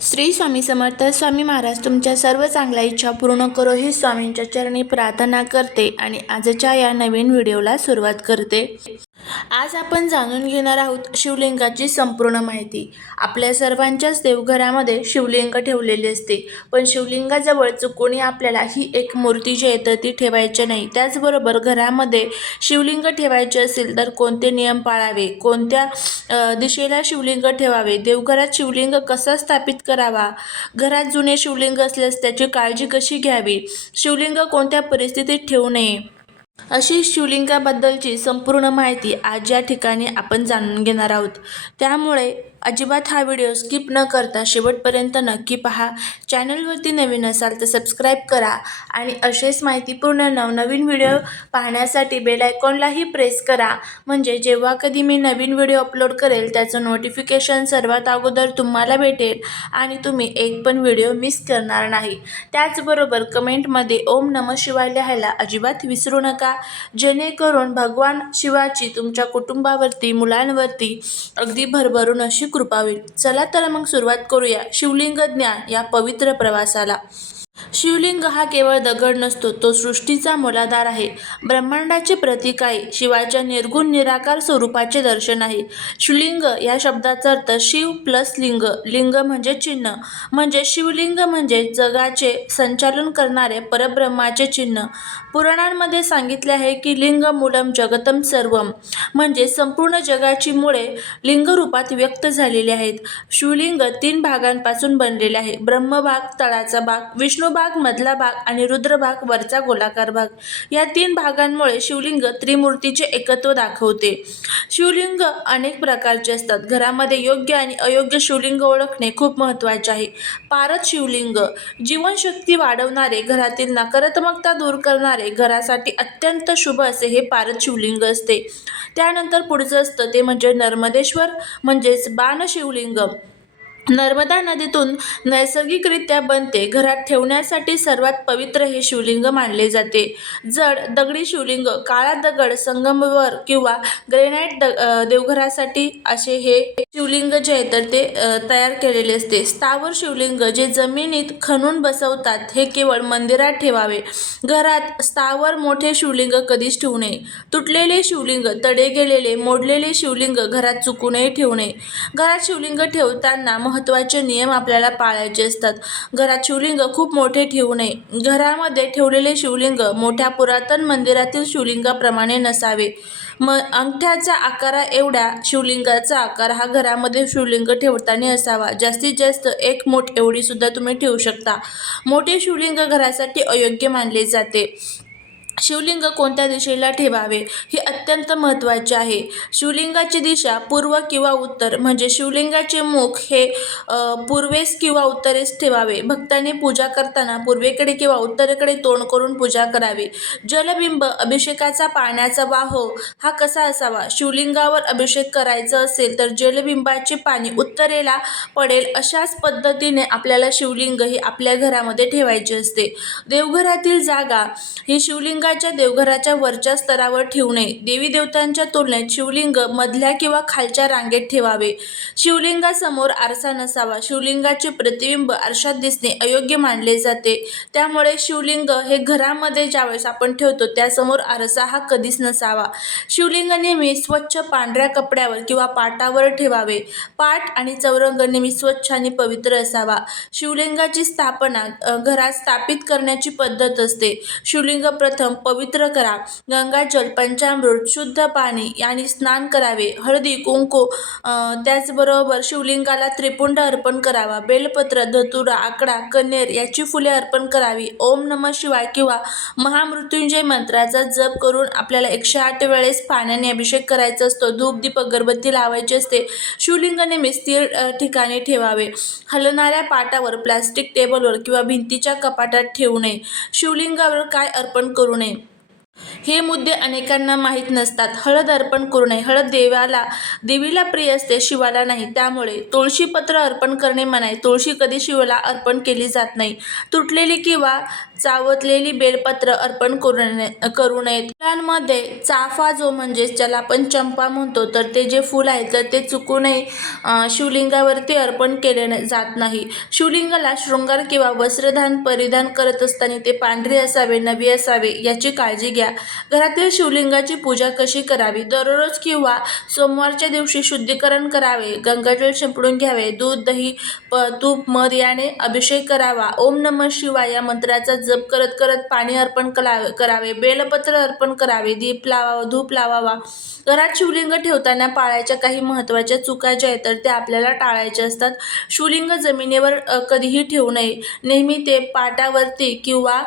श्री स्वामी समर्थ स्वामी महाराज तुमच्या सर्व चांगल्या इच्छा पूर्ण करो ही स्वामींच्या चरणी प्रार्थना करते आणि आजच्या या नवीन व्हिडिओला सुरुवात करते. आज आपण जाणून घेणार आहोत शिवलिंगाची संपूर्ण माहिती. आपल्या सर्वांच्याच देवघरामध्ये शिवलिंग ठेवलेले असते पण शिवलिंगाजवळ चुकूनही आपल्याला ही एक मूर्ती जी येतं ती ठेवायची नाही. त्याचबरोबर घरामध्ये शिवलिंग ठेवायचे असेल तर कोणते नियम पाळावे? कोणत्या दिशेला शिवलिंग ठेवावे? देवघरात शिवलिंग कसा स्थापित करावा. घरात जुने शिवलिंग असल्यास त्याची काळजी कशी घ्यावी? शिवलिंग कोणत्या परिस्थितीत ठेवू नये? अशी शिवलिंगाबद्दलची संपूर्ण माहिती आज या ठिकाणी आपण जाणून घेणार आहोत. त्यामुळे अजिबात हा व्हिडिओ स्किप न करता शेवटपर्यंत नक्की पहा. चॅनलवरती नवीन असाल तर सबस्क्राईब करा आणि असेच माहितीपूर्ण नवनवीन व्हिडिओ पाहण्यासाठी बेल आयकॉनलाही प्रेस करा. म्हणजे जेव्हा कधी मी नवीन व्हिडिओ अपलोड करेल त्याचं नोटिफिकेशन सर्वात अगोदर तुम्हाला भेटेल आणि तुम्ही एक पण व्हिडिओ मिस करणार नाही. त्याचबरोबर कमेंटमध्ये ओम नम शिवाय लिहायला अजिबात विसरू नका. जेणेकरून भगवान शिवाची तुमच्या कुटुंबावरती मुलांवरती अगदी भरभरून अशी कृपा होईल. चला तर मग सुरुवात करूया शिवलिंग ज्ञान या पवित्र प्रवासाला. शिवलिंग हा केवळ दगड नसतो तो सृष्टीचा मोलाधार आहे. ब्रह्मांडाचे प्रतीक आहे शिवाच्या निर्गुण निराकार स्वरूपाचे दर्शन आहे. शिवलिंग या शब्दाचा अर्थ शिव प्लस लिंग. लिंग म्हणजे चिन्ह. म्हणजे शिवलिंग म्हणजे जगाचे संचालन करणारे परब्रह्माचे चिन्ह. पुराणांमध्ये सांगितले आहे की लिंग मूलम जगतम सर्वम. म्हणजे संपूर्ण जगाची मुळे लिंगरूपात व्यक्त झालेली आहेत. शिवलिंग तीन भागांपासून बनलेले आहे. ब्रह्मभाग तळाचा भाग विष्णू भाग भाग मधला भाग आणि रुद्र भाग वरचा गोलाकार भाग. या तीन भागांमुळे शिवलिंग त्रिमूर्तीचे एकत्व दाखवते. शिवलिंग अनेक प्रकारचे असतात. घरामध्ये योग्य आणि अयोग्य शिवलिंग ओळखणे खूप महत्त्वाचे आहे. पारद शिवलिंग जीवनशक्ती वाढवणारे घरातील नकारात्मकता दूर करणारे घरासाठी अत्यंत शुभ असे हे पारद शिवलिंग असते. त्यानंतर पुढचं असतं ते म्हणजे नर्मदेश्वर म्हणजेच बाण शिवलिंग. नर्मदा नदीतून नैसर्गिकरित्या बनते. घरात ठेवण्यासाठी सर्वात पवित्र हे शिवलिंग मानले जाते. जड दगडी शिवलिंग काळा दगड संगमवर किंवा ग्रेनाईट द देवघरासाठी असे हे शिवलिंग जे आहे तर ते तयार केलेले असते. स्थावर शिवलिंग जे जमिनीत खणून बसवतात हे केवळ मंदिरात ठेवावे. घरात स्थावर मोठे शिवलिंग कधीच ठेवू नये. तुटलेले शिवलिंग तडे गेलेले मोडलेले शिवलिंग घरात चुकूनही ठेवू नये. घरात शिवलिंग ठेवताना महत्त्वाचे नियम आपल्याला पाळायचे असतात. घरात शिवलिंग खूप मोठे ठेवू नये. घरामध्ये ठेवलेले शिवलिंग मोठ्या पुरातन मंदिरातील शिवलिंगाप्रमाणे नसावे. म अंगठ्याचा आकारा एवढ्या शिवलिंगाचा आकार हा घरामध्ये शिवलिंग ठेवताना असावा. जास्तीत जास्त एक मोठ एवढी सुद्धा तुम्ही ठेवू शकता. मोठे शिवलिंग घरासाठी अयोग्य मानले जाते. शिवलिंग कोणत्या दिशेला ठेवावे हे अत्यंत महत्त्वाचे आहे. शिवलिंगाची दिशा पूर्व किंवा उत्तर म्हणजे शिवलिंगाचे मुख हे पूर्वेस किंवा उत्तरेस ठेवावे. भक्तांनी पूजा करताना पूर्वेकडे किंवा उत्तरेकडे तोंड करून पूजा करावी. जलबिंब अभिषेकाचा पाण्याचा वाह हा कसा असावा? शिवलिंगावर अभिषेक करायचा असेल तर जलबिंबाचे पाणी उत्तरेला पडेल अशाच पद्धतीने आपल्याला शिवलिंग हे आपल्या घरामध्ये ठेवायचे असते. देवघरातील जागा ही शिवलिंग शिवलिंगाच्या देवघराच्या वरच्या स्तरावर ठेवू नये देवी देवतांच्या तुलनेत शिवलिंग मधल्या किंवा खालच्या रांगेत ठेवावे. शिवलिंगासमोर आरसा नसावा. शिवलिंगाचे प्रतिबिंब आरशात दिसणे अयोग्य मानले जाते. त्यामुळे शिवलिंग हे घरामध्ये ज्यावेळेस आपण ठेवतो त्यासमोर आरसा हा कधीच नसावा. शिवलिंग नेहमी स्वच्छ पांढऱ्या कपड्यावर किंवा पाटावर ठेवावे. पाट आणि चौरंग नेहमी स्वच्छ आणि पवित्र असावा. शिवलिंगाची स्थापना घरात स्थापित करण्याची पद्धत असते. शिवलिंग प्रथम पवित्र करा. गंगाजल पंचामृत शुद्ध पाणी आणि स्नान करावे. हळदी कुंकू त्याचबरोबर शिवलिंगाला त्रिपुंड अर्पण करावा. बेलपत्र धतुरा आकडा कन्हेर याची फुले अर्पण करावी. ओम नम शिवाय किंवा महामृत्युंजय मंत्राचा जप करून आपल्याला एकशे आठ वेळेस पाण्याने अभिषेक करायचा असतो. धूप दीप अगरबत्ती लावायची असते. शिवलिंग नेहमी स्थिर ठिकाणी ठेवावे. हलणाऱ्या पाटावर प्लास्टिक टेबलवर किंवा भिंतीच्या कपाटात ठेवू नये. शिवलिंगावर काय अर्पण करू नये? também. हे मुद्दे अनेकांना माहीत नसतात. हळद अर्पण करू नये. हळद देवाला देवीला प्रिय असते शिवाला नाही. त्यामुळे तुळशीपत्र अर्पण करणे मनाई. तुळशी कधी शिवाला अर्पण केली जात नाही. तुटलेली किंवा चावतलेली बेलपत्र अर्पण करू नये करू नयेत फुलांमध्ये चाफा जो म्हणजे ज्याला आपण चंपा म्हणतो तर ते जे फूल आहे तर ते चुकूनही शिवलिंगावरती अर्पण केले जात नाही. शिवलिंगाला शृंगार किंवा वस्त्रधान परिधान करत असताना ते पांढरे असावे नवी असावे याची काळजी घ्या. घरातील शिवलिंगाची पूजा कशी करावी? दररोज किंवा सोमवारच्या दिवशी शुद्धीकरण करावे? गंगाजल शिंपडून घ्यावे? दूध दही प तूप मध याने अभिषेक करावा? ओम नम शिवाय या मंत्राचा जप करत करत पाणी अर्पण करावे करावे. बेलपत्र अर्पण करावे. दीप लावावा धूप लावावा. घरात शिवलिंग ठेवताना पाळायच्या काही महत्त्वाच्या चुका ज्या आहेत तर त्या आपल्याला टाळायच्या असतात. शिवलिंग जमिनीवर कधीही ठेवू नये. नेहमी ते पाटावरती किंवा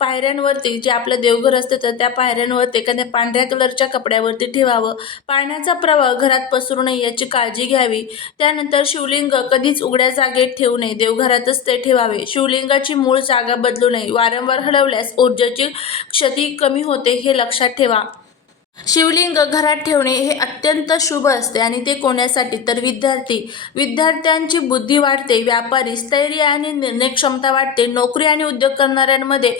पायऱ्यांवरती जे आपलं देवघर असतं तर त्या पायऱ्यांवर एखाद्या पांढऱ्या कलरच्या कपड्यावरती ठेवावं. पाण्याचा प्रवाह घरात पसरू नये याची काळजी घ्यावी. त्यानंतर शिवलिंग कधीच उघड्या जागेत ठेवू नये. देवघरातच ते ठेवावे. शिवलिंगाची मूळ जागा बदलू नये. वारंवार हलवल्यास ऊर्जेची क्षती कमी होते हे लक्षात ठेवा. शिवलिंग घरात ठेवणे हे अत्यंत शुभ असते आणि ते कोण्यासाठी? तर विद्यार्थी विद्यार्थ्यांची बुद्धी वाढते व्यापारी स्थैर्य आणि निर्णय क्षमता वाढते नोकरी आणि उद्योग करणाऱ्यांमध्ये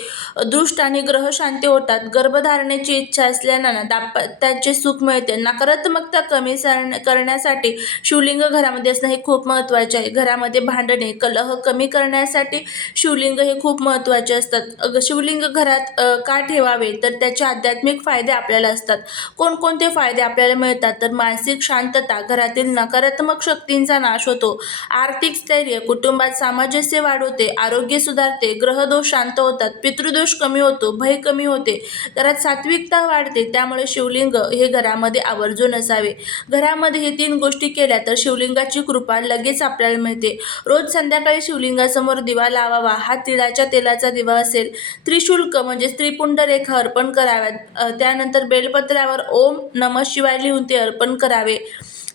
दृष्ट आणि ग्रह शांती होतात गर्भधारणेची इच्छा असल्यानं दाम्पत्याचे सुख मिळते. नकारात्मकता कमी सर- करण्यासाठी शिवलिंग घरामध्ये असणं हे खूप महत्त्वाचे आहे. घरामध्ये भांडणे कलह कमी करण्यासाठी शिवलिंग हे खूप महत्त्वाचे असतात. शिवलिंग घरात का ठेवावे? तर त्याचे आध्यात्मिक फायदे आपल्याला असतात. कोणकोणते फायदे आपल्याला मिळतात? तर मानसिक शांतता घरातील नकारात्मक शक्तींचा नाश होतो. आर्थिक स्थैर्य कुटुंबात सामंजस्य वाढवते आरोग्य सुधारते ग्रहदोष शांत होतात पितृदोष कमी होतो भय कमी होते घरात सात्विकता वाढते त्यामुळे शिवलिंग हे घरामध्ये आवर्जून असावे. घरामध्ये हे तीन गोष्टी केल्या तर शिवलिंगाची कृपा लगेच आपल्याला मिळते. रोज संध्याकाळी शिवलिंगासमोर दिवा लावावा हा तिळाच्या तेलाचा दिवा असेल. त्रिशुल्क म्हणजे त्रिपुंड रेखा अर्पण कराव्यात. त्यानंतर बेलपत्र बेलपत्रावर ओम नम शिवाय लिहून ते अर्पण करावे.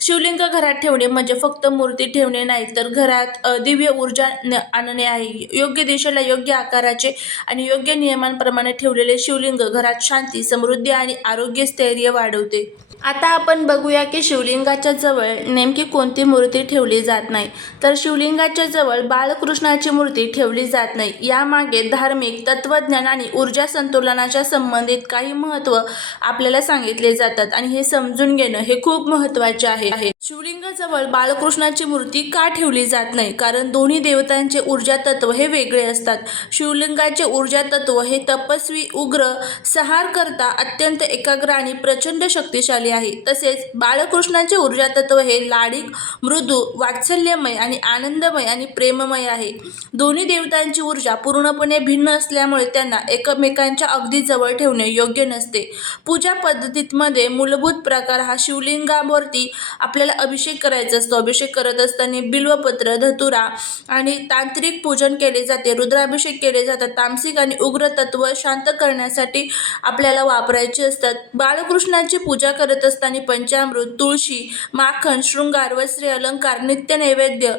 शिवलिंग घरात ठेवणे म्हणजे फक्त मूर्ती ठेवणे नाही तर घरात दिव्य ऊर्जा आणणे आहे. योग्य दिशेला योग्य आकाराचे आणि योग्य नियमांप्रमाणे ठेवलेले शिवलिंग घरात शांती समृद्धी आणि आरोग्य स्थैर्य वाढवते. आता आपण बघूया की शिवलिंगाच्या जवळ नेमकी कोणती मूर्ती ठेवली जात नाही. तर शिवलिंगाच्या जवळ बाळकृष्णाची मूर्ती ठेवली जात नाही. यामागे धार्मिक तत्वज्ञान आणि ऊर्जा संतुलनाच्या संबंधित काही महत्त्व आपल्याला सांगितले जातात आणि हे समजून घेणं हे खूप महत्त्वाचे आहे. शिवलिंगाजवळ बाळकृष्णाची मूर्ती का ठेवली जात नाही? कारण दोन्ही देवतांचे ऊर्जा तत्व हे वेगळे असतात. शिवलिंगाचे ऊर्जा तत्व हे तपस्वी उग्र सहार करता अत्यंत एकाग्र आणि प्रचंड शक्तिशाली आहे. तसेच बाळकृष्णाचे ऊर्जा तत्व हे लाडिक मृदू वात्सल्यमय आणि आनंदमय आणि प्रेममय आहे. दोन्ही देवतांची ऊर्जा पूर्णपणे भिन्न असल्यामुळे त्यांना एकमेकांच्या अगदी जवळ ठेवणे योग्य नसते. पूजा पद्धतीमध्ये मूलभूत प्रकार हा शिवलिंगावरती आपल्याला अभिषेक करायचा असतो. अभिषेक करत असताना बिल्वपत्र धतुरा आणि तांत्रिक पूजन केले जाते. रुद्राभिषेक केले जातात. तामसिक आणि उग्र तत्व शांत करण्यासाठी आपल्याला वापरायचे असतात. बाळकृष्णाची पूजा करत असताना पंचामृत तुळशी माखण शृंगार वस्त्रे अलंकार नित्य नैवेद्य.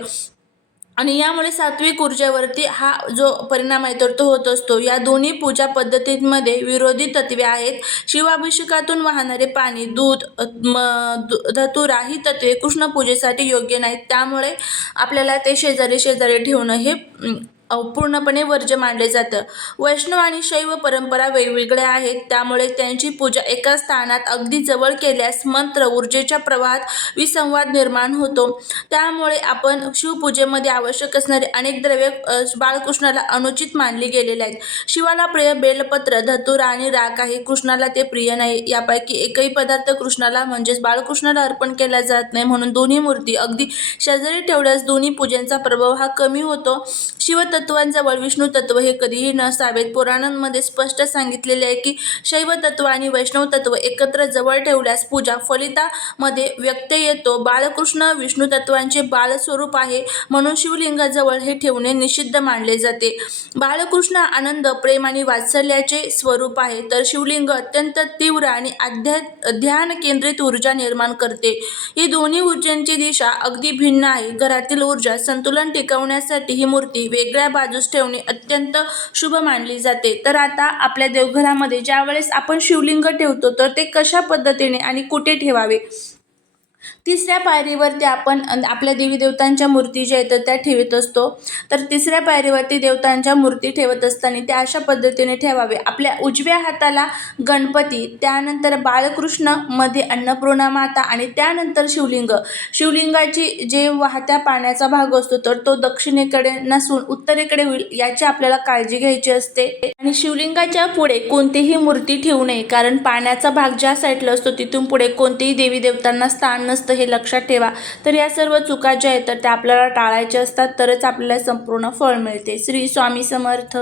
आणि यामुळे सात्विक ऊर्जेवरती हा जो परिणाम आहे तर तो होत असतो. या दोन्ही पूजा पद्धतींमध्ये विरोधी तत्वे आहेत. शिवाभिषेकातून वाहणारे पाणी दूध म दु- धतुरा ही तत्वे कृष्णपूजेसाठी योग्य नाहीत. त्यामुळे आपल्याला ते शेजारी शेजारी ठेवणं हे पूर्णपणे वर्ज्य मानले जातं. वैष्णव आणि शैव परंपरा वेगवेगळ्या आहेत. त्यामुळे त्यांची पूजा एका स्थानात अगदी जवळ केल्यास मंत्र ऊर्जेच्या प्रवाहात विसंवाद निर्माण होतो. त्यामुळे आपण शिवपूजेमध्ये आवश्यक असणारे अनेक द्रव्य बाळकृष्णाला अनुचित मानली गेलेले आहेत. शिवाला प्रिय बेलपत्र धतुरा आणि राख आहे. कृष्णाला ते प्रिय नाही. यापैकी एकही पदार्थ कृष्णाला म्हणजेच बाळकृष्णाला अर्पण केला जात नाही. म्हणून दोन्ही मूर्ती अगदी शेजारी ठेवल्यास दोन्ही पूजेंचा प्रभाव हा कमी होतो. तत्वांजवळ विष्णू तत्व हे कधीही नसावेत पुराणांमध्ये स्पष्ट सांगितलेले आहे की शैव तत्व आणि वैष्णव तत्व एकत्र जवळ ठेवल्यास पूजा फलितामध्ये व्यत्यय येतो. बाळकृष्ण विष्णू तत्वांचे बालस्वरूप आहे म्हणून शिवलिंगाजवळ हे ठेवणे निषिद्ध मानले जाते. बाळकृष्ण आनंद प्रेम आणि वात्सल्याचे स्वरूप आहे. तर शिवलिंग अत्यंत तीव्र आणि अध्या ध्यान केंद्रित ऊर्जा निर्माण करते. ही दोन्ही ऊर्जांची दिशा अगदी भिन्न आहे. घरातील ऊर्जा संतुलन टिकवण्यासाठी ही मूर्ती वेगळ्या उजव्या बाजूस ठेवणे अत्यंत शुभ मानली जाते. तर आता आपल्या देवघरामध्ये ज्या वेळेस आपण शिवलिंग ठेवतो तर ते कशा पद्धतीने आणि कुठे ठेवावे? तिसऱ्या पायरीवरती आपण आपल्या देवी देवतांच्या मूर्ती ज्या येतात त्या ठेवत असतो. तर तिसऱ्या पायरीवरती देवतांच्या मूर्ती ठेवत असताना त्या अशा पद्धतीने ठेवावे. आपल्या उजव्या हाताला गणपती त्यानंतर बाळकृष्णमध्ये अन्नपूर्णा माता आणि त्यानंतर शिवलिंग. शिवलिंगाची जे वाहत्या पाण्याचा भाग असतो तर तो दक्षिणेकडे नसून उत्तरेकडे होईल याची आपल्याला काळजी घ्यायची असते. आणि शिवलिंगाच्या पुढे कोणतीही मूर्ती ठेवू नये कारण पाण्याचा भाग ज्या साईडला असतो तिथून पुढे कोणतेही देवी देवतांना स्थान नसतं. हे लक्षात ठेवा. तर या सर्व चुका ज्या आहेत तर त्या आपल्याला टाळायच्या असतात. तरच आपल्याला संपूर्ण फळ मिळते. श्री स्वामी समर्थ.